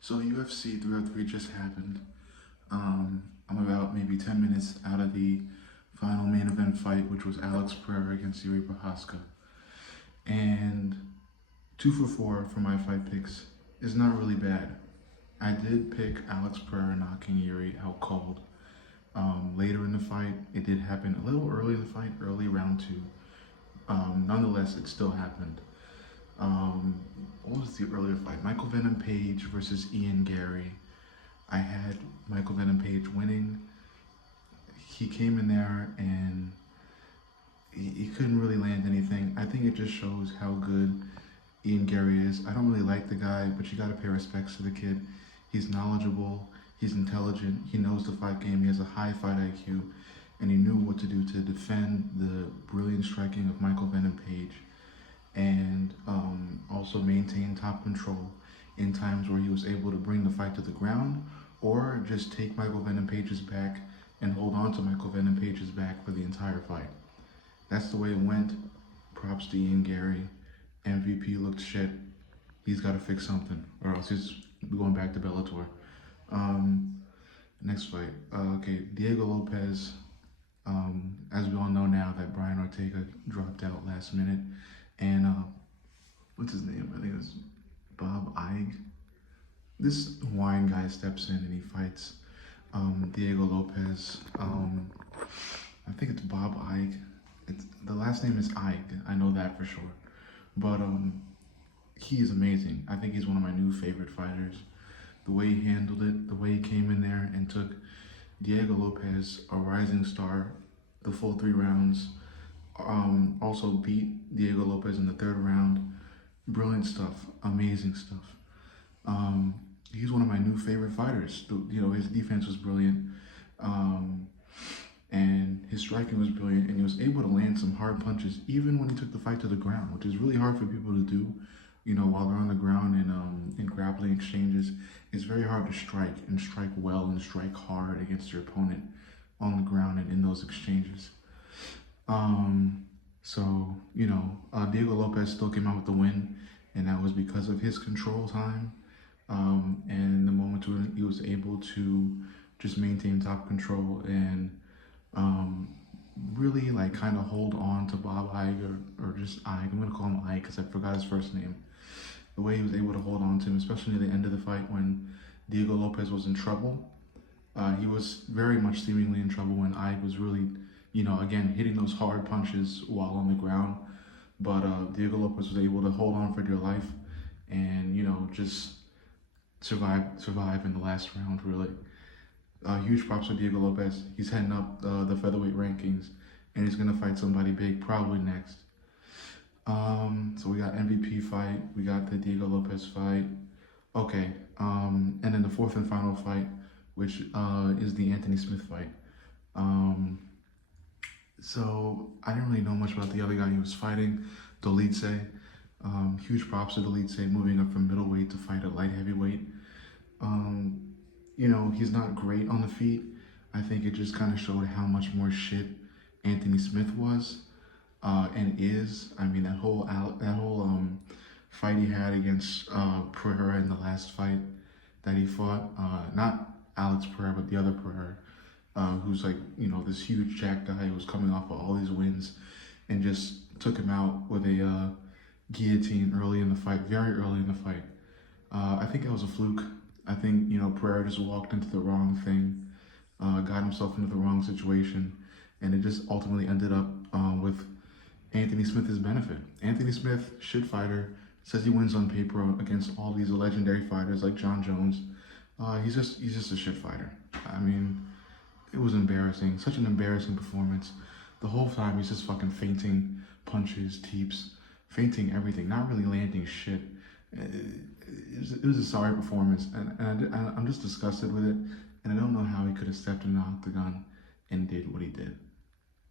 So UFC 303 just happened. I'm about maybe 10 minutes out of the final main event fight, which was Alex Pereira against Garry Prochazka. And 2 for 4 for my fight picks is not really bad. I did pick Alex Pereira knocking Garry out cold. Later in the fight, it did happen a little early in the fight, early round two. Nonetheless, it still happened. What was the earlier fight? Michael Venom Page versus Ian Garry. I had Michael Venom Page winning. He came in there and he couldn't really land anything. I think it just shows how good Ian Garry is. I don't really like the guy, but you gotta pay respects to the kid. He's knowledgeable, he's intelligent, he knows the fight game, he has a high fight IQ, and he knew what to do to defend the brilliant striking of Michael Venom Page and also maintain top control in times where he was able to bring the fight to the ground or just take Michael Venom Page's back and hold on to Michael Venom Page's back for the entire fight. That's the way it went. Props to Ian Garry. MVP looked shit. He's got to fix something, or else he's going back to Bellator. Next fight. Okay, Diego Lopez. As we all know now that Brian Ortega dropped out last minute, and what's his name? I think it's Bob Ige. This Hawaiian guy steps in and he fights Diego Lopez. I think it's Bob Ige. The last name is Ige. I know that for sure. But he is amazing. I think he's one of my new favorite fighters. The way he handled it, the way he came in there and took Diego Lopez, a rising star, the full 3 rounds. Also beat Diego Lopez in the 3rd round. Brilliant stuff, amazing stuff. He's one of my new favorite fighters. You know, his defense was brilliant, and his striking was brilliant, and he was able to land some hard punches even when he took the fight to the ground, which is really hard for people to do. You know, while they're on the ground in grappling exchanges, it's very hard to strike and strike well and strike hard against your opponent on the ground and in those exchanges. So, you know, Diego Lopez still came out with the win, and that was because of his control time and the moment when he was able to just maintain top control and really like kind of hold on to Bob Ige or just Ige. I'm gonna call him Ige because I forgot his first name. The way he was able to hold on to him, especially near the end of the fight when Diego Lopez was in trouble. He was very much seemingly in trouble when Ige was really, you know, again, hitting those hard punches while on the ground. But Diego Lopez was able to hold on for dear life and, you know, just survive in the last round, really. Huge props to Diego Lopez. He's heading up the featherweight rankings, and he's gonna fight somebody big probably next. So we got MVP fight, we got the Diego Lopez fight. Okay, and then the 4th and final fight, which is the Anthony Smith fight. So I didn't really know much about the other guy he was fighting, Dolidze. Huge props to Dolidze moving up from middleweight to fight at light heavyweight. You know, he's not great on the feet. I think it just kind of showed how much more shit Anthony Smith was and is. I mean, that whole fight he had against Pereira in the last fight that he fought, not Alex Pereira, but the other Pereira, who's like, you know, this huge jack guy who was coming off of all these wins and just took him out with a guillotine early in the fight, very early in the fight. I think it was a fluke. I think, you know, Pereira just walked into the wrong thing, got himself into the wrong situation, and it just ultimately ended up with Anthony Smith's benefit. Anthony Smith, shit fighter, says he wins on paper against all these legendary fighters like John Jones. He's just a shit fighter. I mean, it was embarrassing, such an embarrassing performance. The whole time he's just fucking feinting punches, teeps, feinting everything, not really landing shit. It was a sorry performance, and I'm just disgusted with it, and I don't know how he could have stepped in the octagon and did what he did.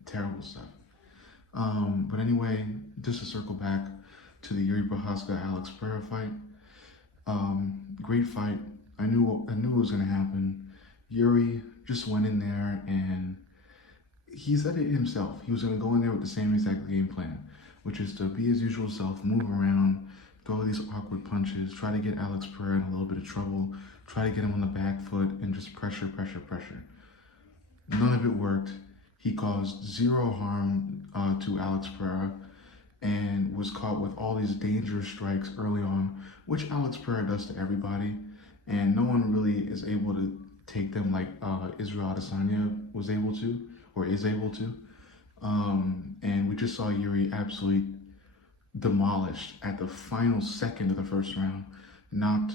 Terrible stuff. But anyway, just to circle back to the Garry Prochazka Alex Pereira fight. Great fight. I knew it was gonna happen. Garry just went in there and he said it himself. He was gonna go in there with the same exact game plan, which is to be his usual self, move around, throw these awkward punches, try to get Alex Pereira in a little bit of trouble, try to get him on the back foot, and just pressure, pressure, pressure. None of it worked. He caused zero harm to Alex Pereira and was caught with all these dangerous strikes early on, which Alex Pereira does to everybody, and no one really is able to take them like Israel Adesanya was able to, or is able to. And we just saw Yuri absolutely demolished at the final second of the first round, knocked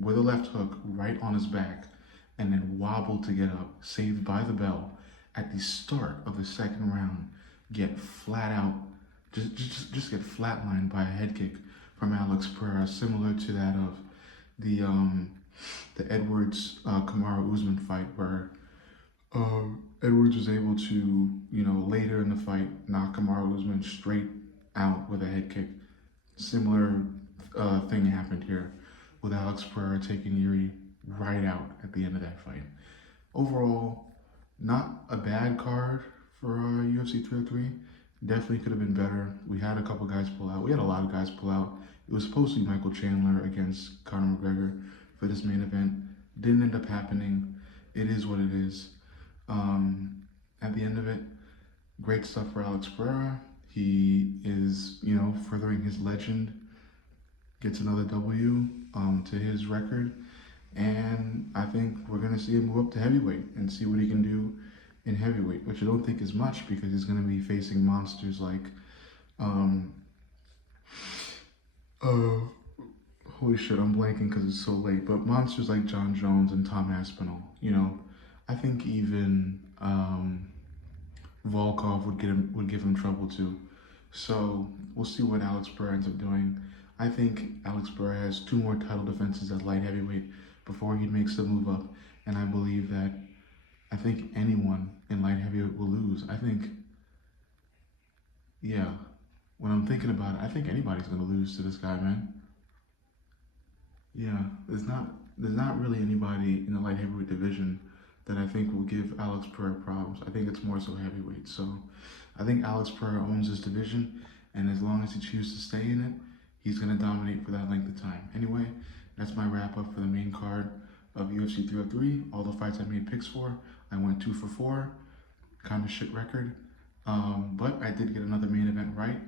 with a left hook right on his back, and then wobbled to get up, saved by the bell at the start of the second round, get flat out, just get flatlined by a head kick from Alex Pereira, similar to that of the Edwards Kamaru Usman fight, where Edwards was able to, later in the fight, knock Kamaru Usman straight out with a head kick. Similar thing happened here with Alex Pereira taking Yuri right out at the end of that fight. Overall, not a bad card for UFC 303. Definitely could have been better. We had a couple guys pull out. We had a lot of guys pull out. It was supposed to be Michael Chandler against Conor McGregor for this main event. Didn't end up happening. It is what it is. At the end of it, great stuff for Alex Pereira. He is, furthering his legend. Gets another W to his record. And I think we're going to see him move up to heavyweight and see what he can do in heavyweight, which I don't think is much because he's going to be facing monsters like, holy shit, I'm blanking because it's so late, but monsters like John Jones and Tom Aspinall. I think even Volkov would give him trouble too. So we'll see what Alex Pereira ends up doing. I think Alex Pereira has 2 more title defenses at light heavyweight before he makes the move up, and I believe that anyone in light heavyweight will lose. When I'm thinking about it, I think anybody's gonna lose to this guy, man. Yeah, there's not really anybody in the light heavyweight division that I think will give Alex Pereira problems. I think it's more so heavyweight. So I think Alex Pereira owns this division, and as long as he chooses to stay in it, he's going to dominate for that length of time. Anyway, that's my wrap up for the main card of UFC 303. All the fights I made picks for. I went 2 for 4. Kind of shit record. But I did get another main event right,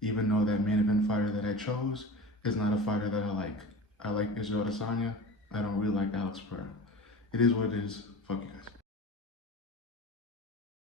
even though that main event fighter that I chose is not a fighter that I like. I like Israel Adesanya. I don't really like Alex Pereira. It is what it is. Fuck you guys.